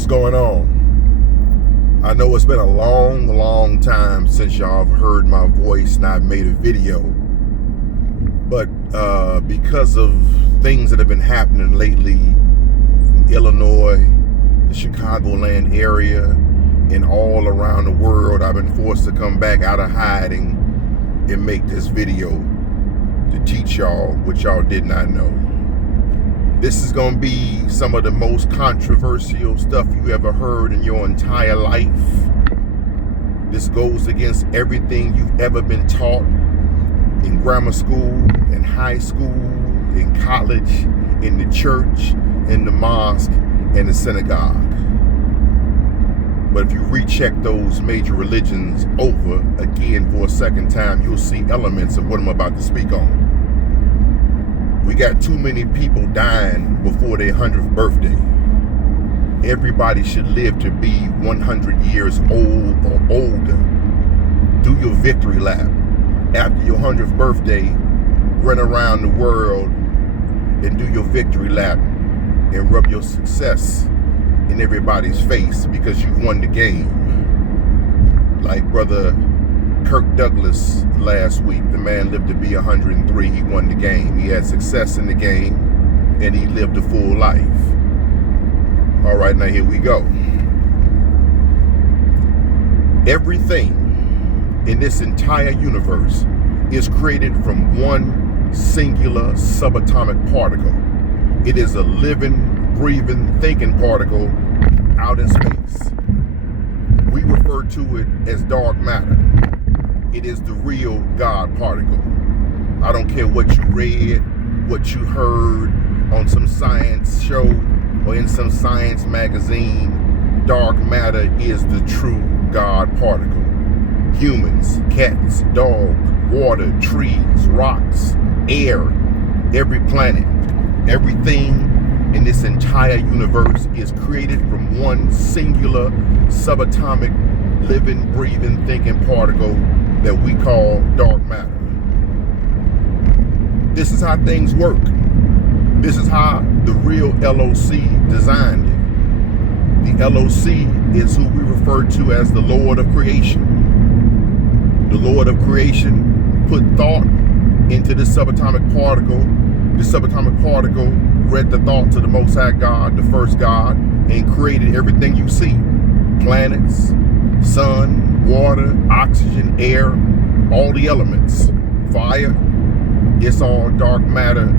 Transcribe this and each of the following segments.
What's going on? I know it's been a long time since y'all have heard my voice and I've made a video, but because of things that have been happening lately in Illinois, the Chicagoland area, and all around the world, I've been forced to come back out of hiding and make this video to teach y'all what y'all did not know. This is going to be some of the most controversial stuff you ever heard in your entire life. This goes against everything you've ever been taught in grammar school, in high school, in college, in the church, in the mosque, and the synagogue. But if you recheck those major religions over again for a second time, you'll see elements of what I'm about to speak on. We got too many people dying before their 100th birthday. Everybody should live to be 100 years old or older. Do your victory lap. After your 100th birthday, run around the world and do your victory lap and rub your success in everybody's face because you've won the game. Like Brother Kirk Douglas last week, the man lived to be 103. He won the game. He had success in the game, and he lived a full life. All right, now here we go. Everything in this entire universe is created from one singular subatomic particle. It is a living, breathing, thinking particle out in space. We refer to it as dark matter. It is the real God particle. I don't care what you read, what you heard on some science show or in some science magazine. Dark matter is the true God particle. Humans, cats, dogs, water, trees, rocks, air, every planet, everything in this entire universe is created from one singular subatomic living, breathing, thinking particle that we call dark matter. This is how things work. This is how the real LOC designed it. The LOC is who we refer to as the Lord of Creation. The Lord of Creation put thought into this subatomic particle. This subatomic particle read the thoughts of the Most High God, the first God, and created everything you see. Planets, sun, water, oxygen, air, all the elements. Fire, it's all dark matter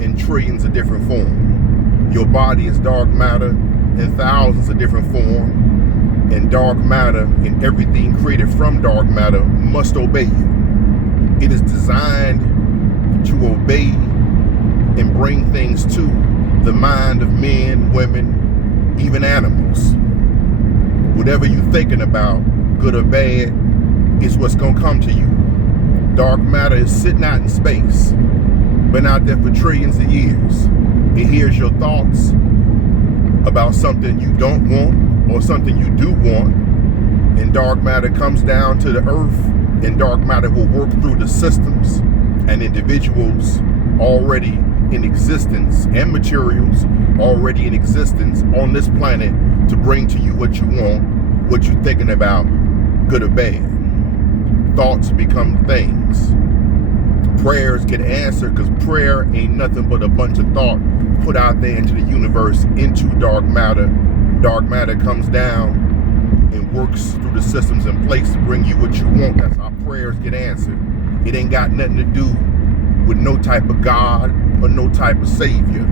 in trillions of different forms. Your body is dark matter in thousands of different forms. And dark matter and everything created from dark matter must obey you. It is designed to obey and bring things to the mind of men, women, even animals. Whatever you're thinking about, good or bad, is what's gonna come to you. Dark matter is sitting out in space, been out there for trillions of years. It hears your thoughts about something you don't want or something you do want, and dark matter comes down to the earth, and dark matter will work through the systems and individuals already in existence and materials already in existence on this planet to bring to you what you want, what you're thinking about, good or bad. Thoughts become things. Prayers get answered because prayer ain't nothing but a bunch of thought put out there into the universe, into dark matter. Dark matter comes down and works through the systems in place to bring you what you want. That's how prayers get answered. It ain't got nothing to do with no type of God or no type of Savior.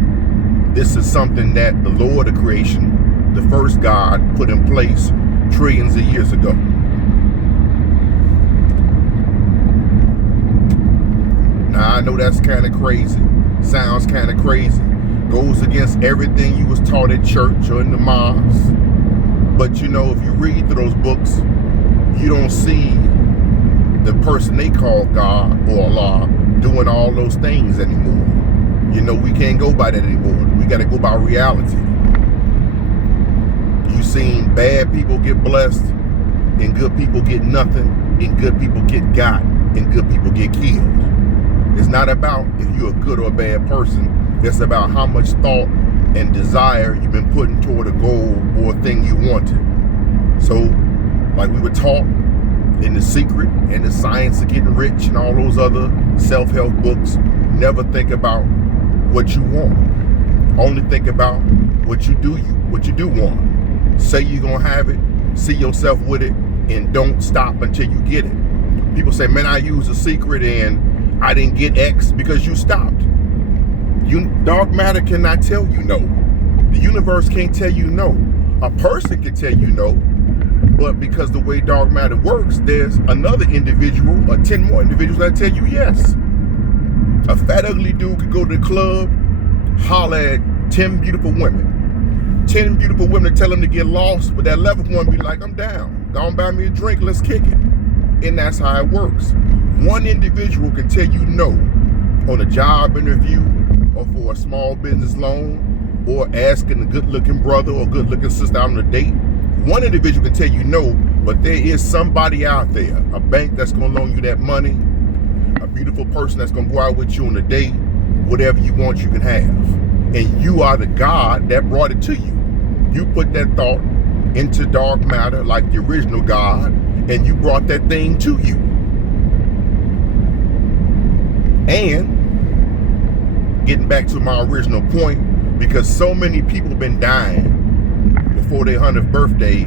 This is something that the Lord of Creation, the first God, put in place trillions of years ago. Now I know that's kind of crazy. Sounds kind of crazy. Goes against everything you was taught at church or in the mosque. But you know, if you read through those books, you don't see the person they call God or Allah doing all those things anymore. You know, we can't go by that anymore. We got to go by reality. You seen bad people get blessed and good people get nothing, and good people get got and good people get killed. It's not about if you're a good or a bad person. It's about how much thought and desire you've been putting toward a goal or a thing you wanted. So, like we were taught in The Secret and The Science of Getting Rich and all those other self-help books, never think about what you want. Only think about what you do want. Say you're gonna have it, see yourself with it, and don't stop until you get it. People say, man, I used The Secret and I didn't get X because you stopped. Dark matter cannot tell you no. The universe can't tell you no. A person can tell you no, but because the way dark matter works, there's another individual or 10 more individuals that tell you yes. A fat, ugly dude could go to the club, holler at 10 beautiful women. 10 beautiful women tell him to get lost, but that 11th one be like, I'm down. Go on, buy me a drink, let's kick it. And that's how it works. One individual can tell you no on a job interview or for a small business loan or asking a good-looking brother or good-looking sister out on a date. One individual can tell you no, but there is somebody out there, a bank that's going to loan you that money, a beautiful person that's going to go out with you on a date. Whatever you want, you can have. And you are the God that brought it to you. You put that thought into dark matter like the original God, and you brought that thing to you. And getting back to my original point, because so many people been dying before their 100th birthday,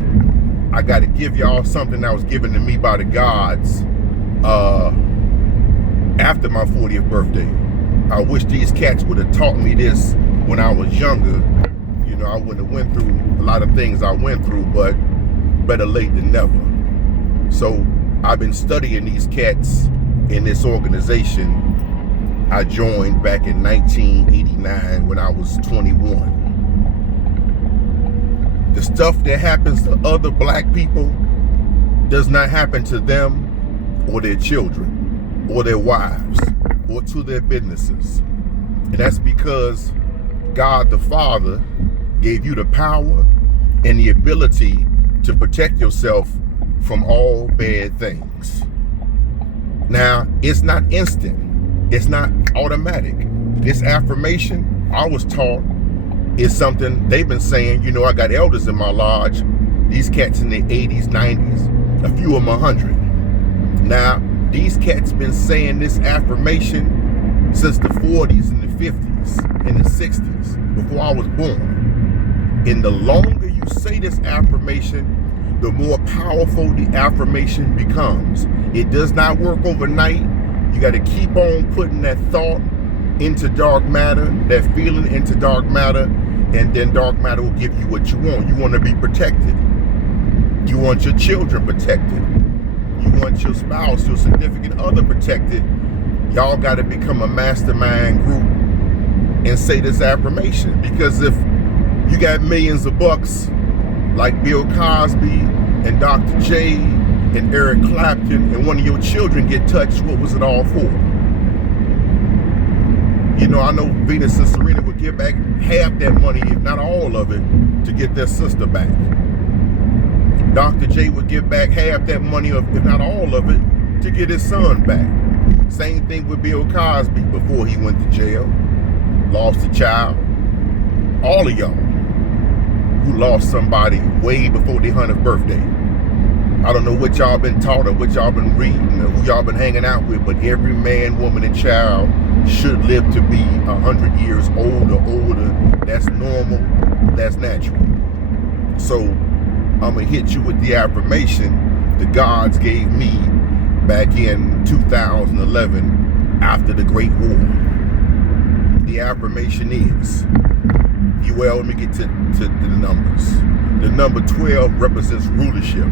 I got to give y'all something that was given to me by the gods after my 40th birthday. I wish these cats would have taught me this when I was younger. You know, I wouldn't have went through a lot of things I went through, but better late than never. So I've been studying these cats in this organization I joined back in 1989 when I was 21. The stuff that happens to other black people does not happen to them or their children or their wives or to their businesses. And that's because God the Father gave you the power and the ability to protect yourself from all bad things. Now, it's not instant. It's not automatic. This affirmation I was taught is something they've been saying. You know, I got elders in my lodge. These cats in their 80s, 90s, a few of them 100. Now, these cats been saying this affirmation since the 40s and the 50s and the 60s, before I was born. And the longer you say this affirmation, the more powerful the affirmation becomes. It does not work overnight. You got to keep on putting that thought into dark matter, that feeling into dark matter, and then dark matter will give you what you want. You want to be protected. You want your children protected. You want your spouse, your significant other protected. Y'all got to become a mastermind group and say this affirmation. Because if you got millions of bucks like Bill Cosby and Dr. J and Eric Clapton, and one of your children get touched, what was it all for? You know, I know Venus and Serena would give back half that money, if not all of it, to get their sister back. Dr. J would give back half that money, if not all of it, to get his son back. Same thing with Bill Cosby before he went to jail, lost a child. All of y'all who lost somebody way before their 100th birthday. I don't know what y'all been taught or what y'all been reading or who y'all been hanging out with, but every man, woman, and child should live to be 100 years old or older. That's normal. That's natural. So I'm going to hit you with the affirmation the gods gave me back in 2011 after the Great War. The affirmation is, well, let me get to the numbers. The number 12 represents rulership.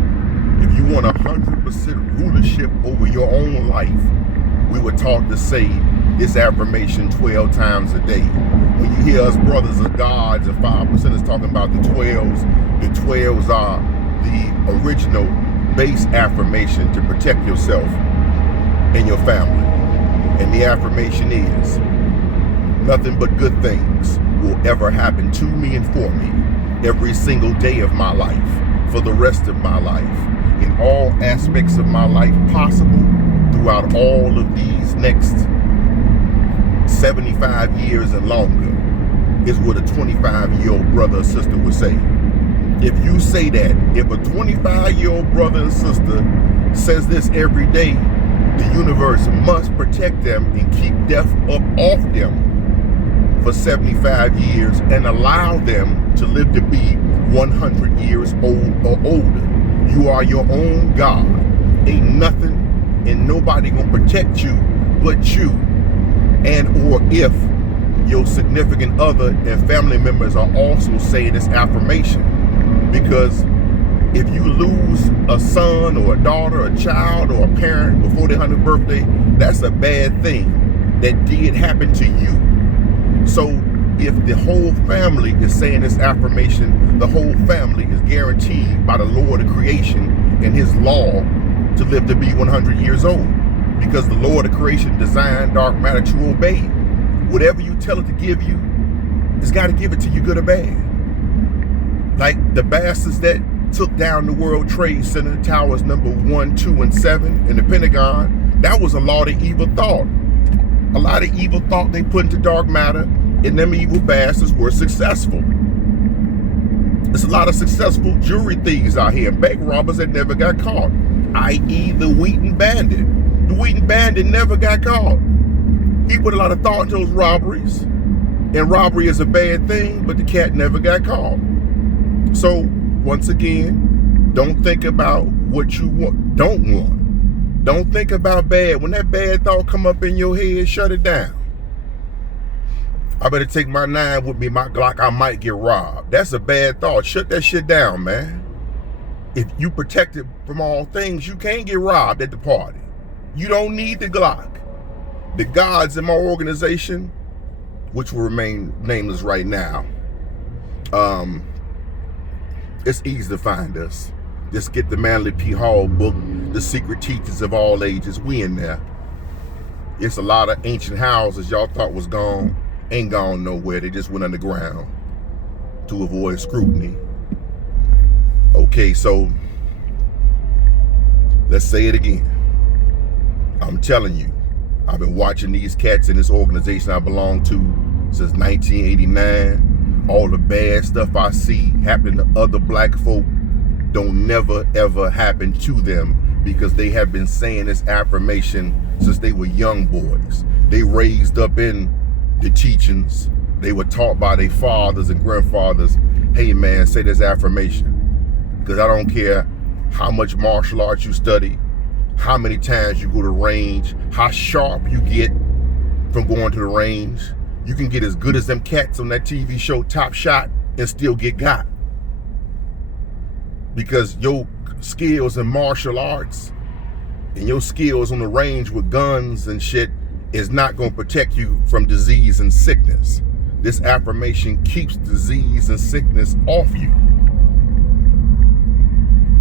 If you want 100% rulership over your own life, we were taught to say this affirmation 12 times a day. When you hear us brothers of gods and 5% is talking about the 12s are the original base affirmation to protect yourself and your family. And the affirmation is, nothing but good things will ever happen to me and for me every single day of my life, for the rest of my life, in all aspects of my life possible throughout all of these next 75 years and longer. is what a 25-year-old brother or sister would say. If you say that, if a 25-year-old brother and sister says this every day, the universe must protect them and keep death up off them for 75 years and allow them to live to be 100 years old or older. You are your own God. Ain't nothing and nobody gonna protect you but you. And or if your significant other and family members are also saying this affirmation. Because if you lose a son or a daughter, a child or a parent before their 100th birthday, that's a bad thing that did happen to you. So if the whole family is saying this affirmation, the whole family is guaranteed by the Lord of creation and his law to live to be 100 years old. Because the Lord of creation designed dark matter to obey. Whatever you tell it to give you, it's got to give it to you, good or bad. Like the bastards that took down the World Trade Center, towers number 1, 2, and 7 in the Pentagon, that was a lot of evil thought. A lot of evil thought they put into dark matter, and them evil bastards were successful. There's a lot of successful jewelry thieves out here, bank robbers that never got caught, i.e. the Wheaton Bandit. The Wheaton Bandit never got caught. He put a lot of thought into those robberies, and robbery is a bad thing, but the cat never got caught. So, once again, don't think about what you don't want. Don't think about bad. When that bad thought come up in your head, shut it down. I better take my 9 with me, my Glock, I might get robbed. That's a bad thought. Shut that shit down, man. If you protected from all things, you can't get robbed at the party. You don't need the Glock. The gods in my organization, which will remain nameless right now, it's easy to find us. Just get the Manly P. Hall book, The Secret Teachings of All Ages. We in there. It's a lot of ancient houses y'all thought was gone. Ain't gone nowhere. They just went underground to avoid scrutiny. Okay, so let's say it again. I'm telling you, I've been watching these cats in this organization I belong to since 1989. All the bad stuff I see happening to other black folk don't never ever happen to them because they have been saying this affirmation since they were young boys. They raised up in the teachings. They were taught by their fathers and grandfathers, hey man, say this affirmation. Because I don't care how much martial arts you study, how many times you go to range, how sharp you get from going to the range. You can get as good as them cats on that TV show Top Shot and still get got. Because your skills in martial arts and your skills on the range with guns and shit is not going to protect you from disease and sickness. This affirmation keeps disease and sickness off you.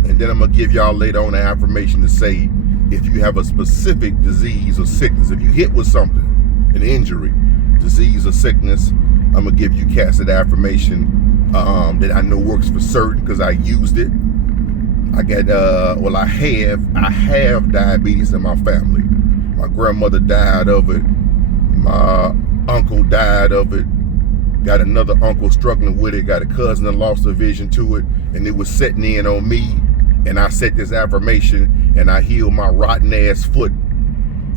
And then I'm going to give y'all later on an affirmation to say if you have a specific disease or sickness, if you hit with something, an injury, disease or sickness, I'm gonna give you cats that affirmation that I know works for certain because I used it. I got I have diabetes in my family. My grandmother died of it. My uncle died of it. Got another uncle struggling with it. Got a cousin that lost a vision to it, and it was setting in on me. And I said this affirmation, and I healed my rotten ass foot.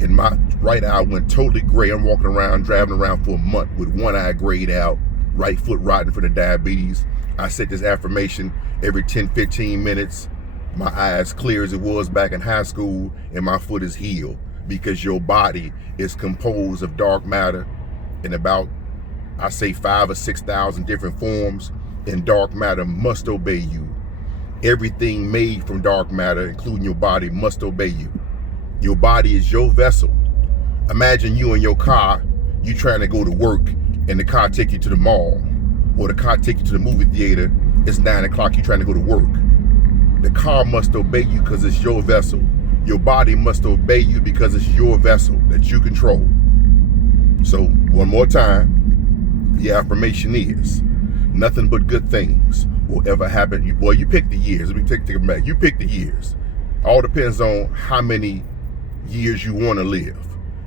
And my right eye went totally gray. I'm walking around, driving around for a month with one eye grayed out, right foot rotten for the diabetes. I said this affirmation every 10, 15 minutes. My eye is clear as it was back in high school, and my foot is healed because your body is composed of dark matter in about, I say 5,000 or 6,000 different forms, and dark matter must obey you. Everything made from dark matter, including your body, must obey you. Your body is your vessel. Imagine you in your car, you trying to go to work, and the car take you to the mall, or the car take you to the movie theater. It's 9 o'clock, you trying to go to work. The car must obey you because it's your vessel. Your body must obey you because it's your vessel that you control. So, one more time, the affirmation is, nothing but good things will ever happen. You pick the years. Let me take it back. You pick the years. All depends on how many years you want to live.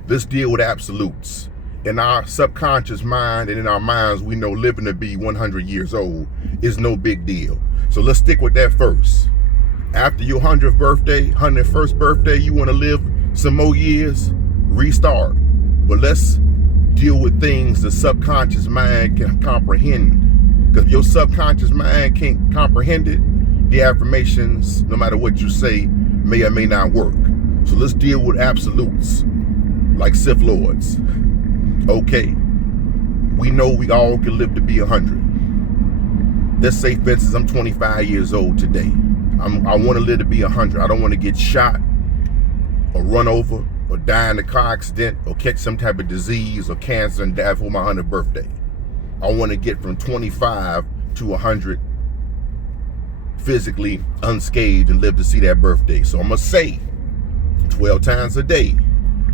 Let's deal with absolutes. in our subconscious mind and in our minds, we know living to be 100 years old is no big deal. So let's stick with that first. After your 100th birthday, 101st birthday, you want to live some more years, restart. But let's deal with things the subconscious mind can comprehend. Because if your subconscious mind can't comprehend it, the affirmations, no matter what you say, may or may not work. So let's deal with absolutes, like Sith Lords. Okay, we know we all can live to be 100. Let's say, for instance, I'm 25 years old today. I want to live to be 100. I don't want to get shot or run over or die in a car accident or catch some type of disease or cancer and die for my 100th birthday. I want to get from 25 to 100 physically unscathed and live to see that birthday. So I'm going to say 12 times a day,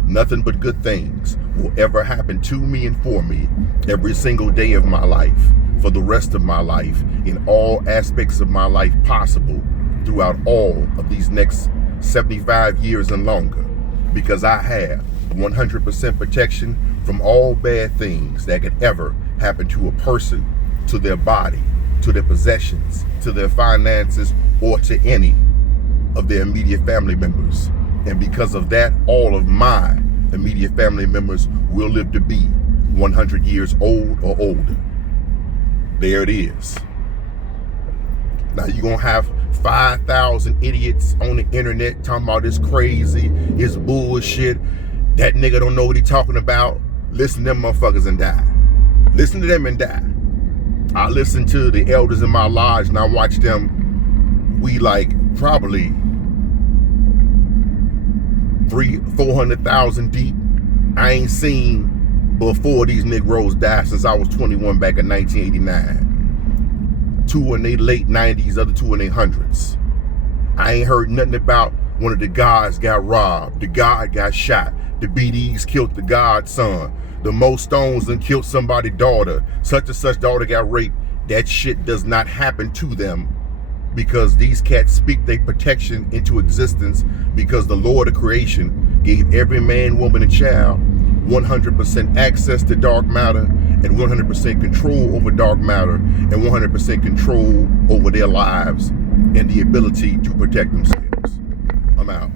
nothing but good things will ever happen to me and for me every single day of my life, for the rest of my life, in all aspects of my life possible, throughout all of these next 75 years and longer, because I have 100% protection from all bad things that could ever happen to a person, to their body, to their possessions, to their finances, or to any of their immediate family members. And because of that, all of my immediate family members will live to be 100 years old or older. There it is. Now you're going to have 5,000 idiots on the internet talking about it's crazy, it's bullshit, that nigga don't know what he talking about. Listen to them motherfuckers and die. Listen to them and die. I listen to the elders in my lodge and I watch them. We like probably 300,000-400,000 deep. I ain't seen before these Negroes died since I was 21 back in 1989. 2 in their late 90s, other 2 in their hundreds. I ain't heard nothing about one of the gods got robbed, the god got shot, the BDs killed the god's son, the Mo Stones done killed somebody's daughter, such and such daughter got raped. That shit does not happen to them because these cats speak their protection into existence, because the Lord of creation gave every man, woman, and child 100% access to dark matter and 100% control over dark matter and 100% control over their lives and the ability to protect themselves. I'm out.